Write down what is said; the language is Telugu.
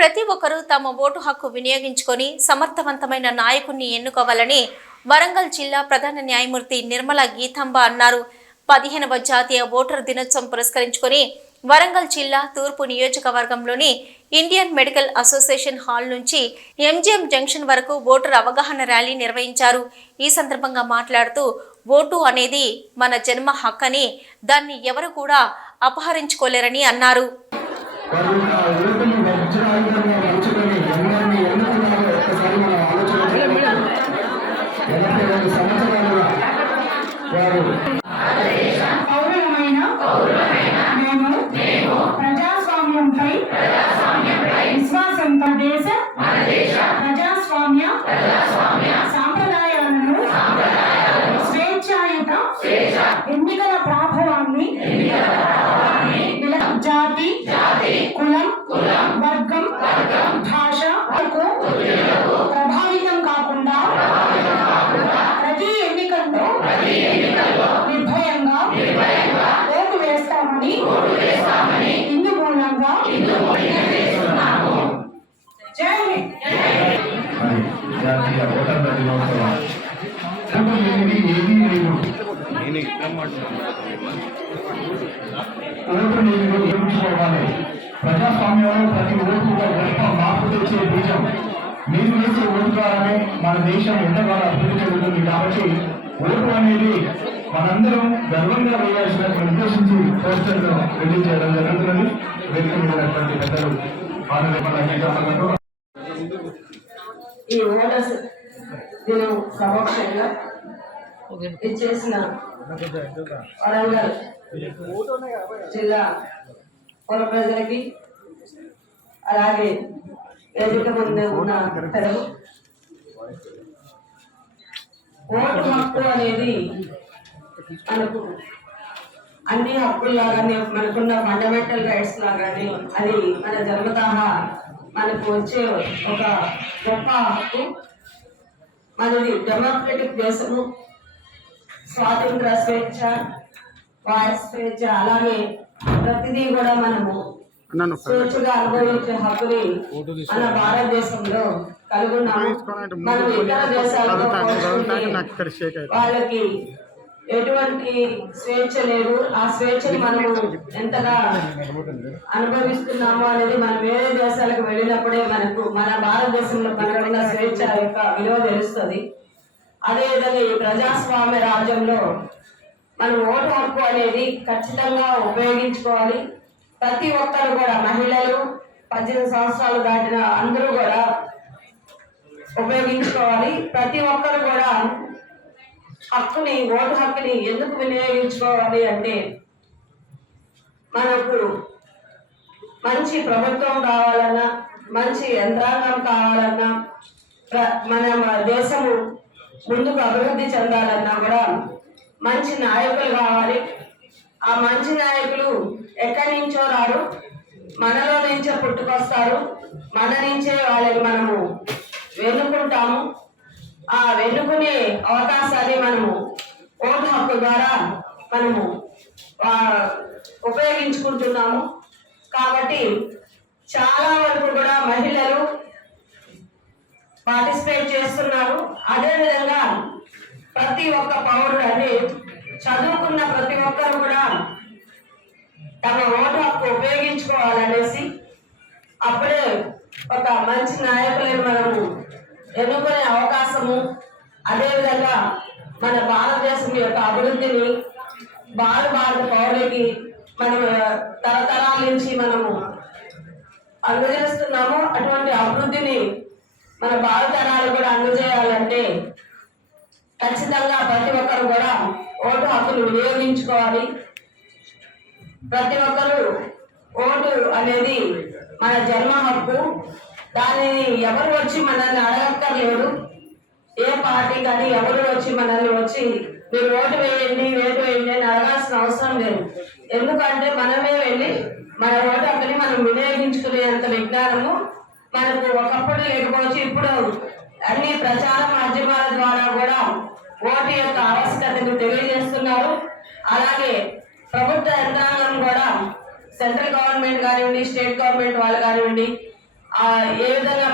ప్రతి ఒక్కరూ తమ ఓటు హక్కు వినియోగించుకొని సమర్థవంతమైన నాయకుడిని ఎన్నుకోవాలని వరంగల్ జిల్లా ప్రధాన న్యాయమూర్తి నిర్మల గీతాంబ అన్నారు. 15వ జాతీయ ఓటర్ దినోత్సవం పురస్కరించుకొని వరంగల్ జిల్లా తూర్పు నియోజకవర్గంలోని ఇండియన్ మెడికల్ అసోసియేషన్ హాల్ నుంచి ఎంజిఎం జంక్షన్ వరకు ఓటర్ అవగాహన ర్యాలీ నిర్వహించారు. ఈ సందర్భంగా మాట్లాడుతూ ఓటు అనేది మన జన్మ హక్కని, దాన్ని ఎవరు కూడా అపహరించుకోలేరని అన్నారు. ప్రజాస్వామ్యంపై విశ్వాసంతో ప్రజాస్వామ్య సాంప్రదాయాలను స్వేచ్ఛాయుత ఎన్నికల ప్రభావాన్ని జాతి, కులం, వర్గం, భాషకు ప్రభావితం కాకుండా ప్రతి ఎన్నికల్లో నిర్భయంగా ఓటు వేస్తామని ఇందు మూలంగా జై హింద్. ప్రజాస్వామ్యంలో ప్రతి ఓటు గొప్ప మార్పు తెచ్చే బీజం. మీరు వేసే ఓటు ద్వారానే మన దేశం ఎంతగానో అభివృద్ధి చెందుతుంది. కాబట్టి ఓటు అనేది మనందరం గర్వంగా వేయాల్సిన ఉద్దేశించి పోస్టర్ను రిలీజ్ చేయడం జరుగుతున్నది. వేదిక మీదటువంటి పెద్దలు ఈ ఓటర్స్ దినం సమక్షంగా ఇచ్చేసిన వరంగల్ జిల్లా పౌర ప్రజలకి, అలాగే వేదిక ముందు ఉన్న పెద్దలు, ఓటు హక్కు అనేది మనకు అన్ని హక్కుల్లాగానే, మనకున్న ఫండమెంటల్ రైట్స్ లాగానే అది మన జన్మతః మనకు వచ్చే ఒక గొప్ప హక్కు. మనది డెమోక్రటిక్ దేశము, స్వాతంత్ర స్వేచ్ఛ, వాయిస్ స్వేచ్ఛ, అలాగే ప్రతిదీ కూడా మనము స్వేచ్ఛగా అనుభవించే హక్కుని మన భారతదేశంలో కలుగున్నాము. మనం ఇతర దేశాలతో వాళ్ళకి ఎటువంటి స్వేచ్ఛ లేదు. ఆ స్వేచ్ఛని మనము ఎంతగా అనుభవిస్తున్నాము అనేది మనం వేరే దేశాలకు వెళ్ళినప్పుడే మనకు మన భారతదేశంలో మనకున్న స్వేచ్ఛ యొక్క విలువ తెలుస్తుంది. అదేవిధంగా ఈ ప్రజాస్వామ్య రాజ్యంలో మనం ఓటు హక్కు అనేది ఖచ్చితంగా ఉపయోగించుకోవాలి. ప్రతి ఒక్కరు కూడా, మహిళలు 18 సంవత్సరాలు దాటిన అందరూ కూడా ఉపయోగించుకోవాలి. ప్రతి ఒక్కరు కూడా హక్కుని, ఓటు హక్కుని ఎందుకు వినియోగించుకోవాలి అంటే, మనకు మంచి ప్రభుత్వం కావాలన్నా, మంచి యంత్రాంగం కావాలన్నా, మన దేశము ముందుకు అభివృద్ధి చెందాలన్నా కూడా మంచి నాయకులు కావాలి. ఆ మంచి నాయకులు ఎక్కడి నుంచో రారు, మనలో నుంచే పుట్టుకొస్తారు. మన నుంచే వాళ్ళని మనము వెన్నుకుంటాము. ఆ వెన్నుకునే అవకాశాన్ని మనము ఓటు హక్కు ద్వారా మనము ఉపయోగించుకుంటున్నాము. కాబట్టి చాలా వరకు కూడా మహిళలు పార్టిసిపేట్ చేస్తున్నారు. అదేవిధంగా ప్రతి ఒక్క పౌరుడు అంటే చదువుకున్న ప్రతి ఒక్కరు కూడా తమ ఓటు హక్కు ఉపయోగించుకోవాలనేసి, అప్పుడే ఒక మంచి నాయకులను మనము ఎన్నుకునే అవకాశము, అదేవిధంగా మన భారతదేశం యొక్క అభివృద్ధిని భారత పౌరులకి మనం తరతరాల నుంచి మనము అందజేస్తున్నాము. అటువంటి అభివృద్ధిని మన భారతరాలు కూడా అందజేయాలంటే ఖచ్చితంగా ప్రతి ఒక్కరు కూడా ఓటు హక్కును వినియోగించుకోవాలి. ప్రతి ఒక్కరు ఓటు అనేది మన జన్మ హక్కు. దానిని ఎవరు వచ్చి మనల్ని అడగక్కర్లేదు. ఏ పార్టీ కానీ ఎవరు వచ్చి మనల్ని వచ్చి మీరు ఓటు వేయండి అని అడగాల్సిన అవసరం లేదు. ఎందుకంటే మనమే వెళ్ళి మన ఓటు హక్కుని మనం వినియోగించుకునేంత విజ్ఞానము మనకు ఒకప్పుడు లేకపోవచ్చు. ఇప్పుడు అన్ని ప్రచార మాధ్యమాల ద్వారా కూడా ఓటు యొక్క ఆవశ్యకతను తెలియజేస్తున్నారు. అలాగే ప్రభుత్వ యంత్రాంగం కూడా, సెంట్రల్ గవర్నమెంట్ కానివ్వండి, స్టేట్ గవర్నమెంట్ వాళ్ళు కానివ్వండి, ఏ విధంగా